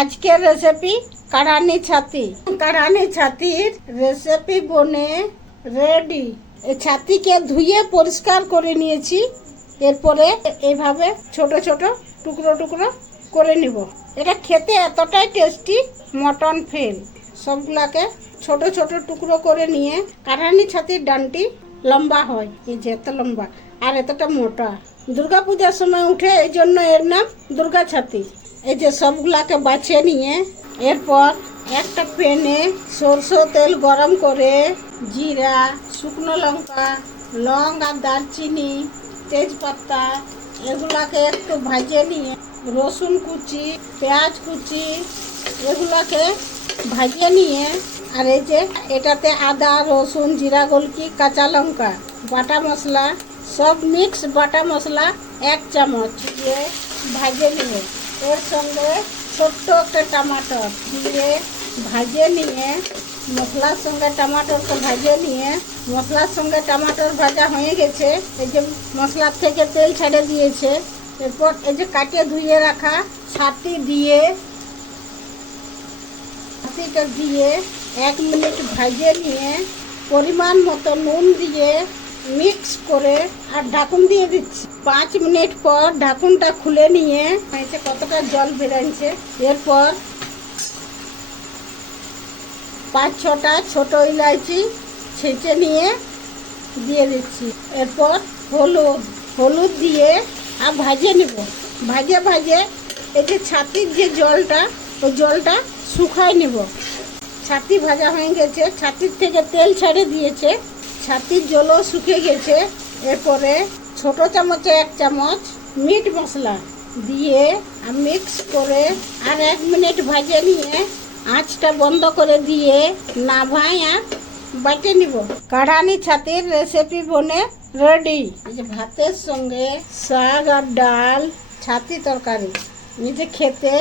আজকের রেসিপি কাড়ানি ছাতি। কাড়ানি ছাতির রেসিপি বনে রেডি ছাতিকে ধুয়ে পরিষ্কার করে নিয়েছি। এরপরে এইভাবে ছোট ছোট টুকরো টুকরো করে নিব। এটা খেতে এতটাই টেস্টি মটন ফেল সবগুলাকে ছোট ছোট টুকরো করে নিয়ে কাঠানি ছাতির ডানটি লম্বা হয়। এই যে এত লম্বা, আর এতটা মোটা। দুর্গা পূজার সময় উঠে এই জন্য এর নাম দুর্গা ছাতি। এই যে সবগুলাকে বাছিয়ে নিয়ে এরপর একটা প্যানে সরষের তেল গরম করে জিরা, শুকনো লঙ্কা, লং আর দারচিনি, তেজপাতা এগুলাকে একটু ভাজে নিয়ে রসুন কুচি, পেঁয়াজ কুচি এগুলাকে ভাজিয়ে নিয়ে আর এই যে এটাতে আদা, রসুন, জিরা, গোলকি, কাঁচা লঙ্কা, বাটা মশলা, সব মিক্স বাটা মশলা এক চামচ দিয়ে ভাজে নিয়ে এর সঙ্গে ছোট্ট একটা টমাটর দিয়ে ভাজে নিয়ে, মশলার সঙ্গে টমাটোরকে ভাজে নিয়ে, মশলার সঙ্গে টমাটোর ভাজা হয়ে গেছে। এই যে মশলার থেকে তেল ছেড়ে দিয়েছে। এরপর এই যে কাটিয়ে ধুয়ে রাখা ছাতি দিয়ে ছাতিটা দিয়ে এক মিনিট ভাজে নিয়ে, পরিমাণ মতো নুন দিয়ে মিক্স করে আর ঢাকুন দিয়ে দিচ্ছি। পাঁচ মিনিট পর ঢাকুনটা খুলে নিয়ে হয়েছে কতটা জল বেরোচ্ছে, এরপর পাঁচ ছটা ছোট ইলাইচি ছেঁচে নিয়ে দিয়ে দিচ্ছি। এরপর হলুদ হলুদ দিয়ে আর ভাজে নেব। ভাজে ভাজে এই যে ছাতির যে জলটা, ওই জলটা শুকায় নেব। ছাতি ভাজা হয়ে গেছে, ছাতির থেকে তেল ছাড়ে দিয়েছে। ছাতির জলও শুকে গেছে। এরপরে ছোট চামচে এক চামচ মিট মশলা দিয়ে মিক্স করে আর এক মিনিট ভাজে নিয়ে আঁচটা বন্ধ করে দিয়ে নাভাই আর বাটে নিব। কাঢ়ানি ছাতির রেসিপি বনে রেডি ভাতের সঙ্গে শাক আর ডাল, ছাতি তরকারি। নিজে খেতে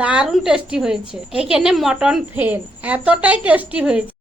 দারুণ টেস্টি হয়েছে। এখানে মটন ফেল। এতটাই টেস্টি হয়েছে।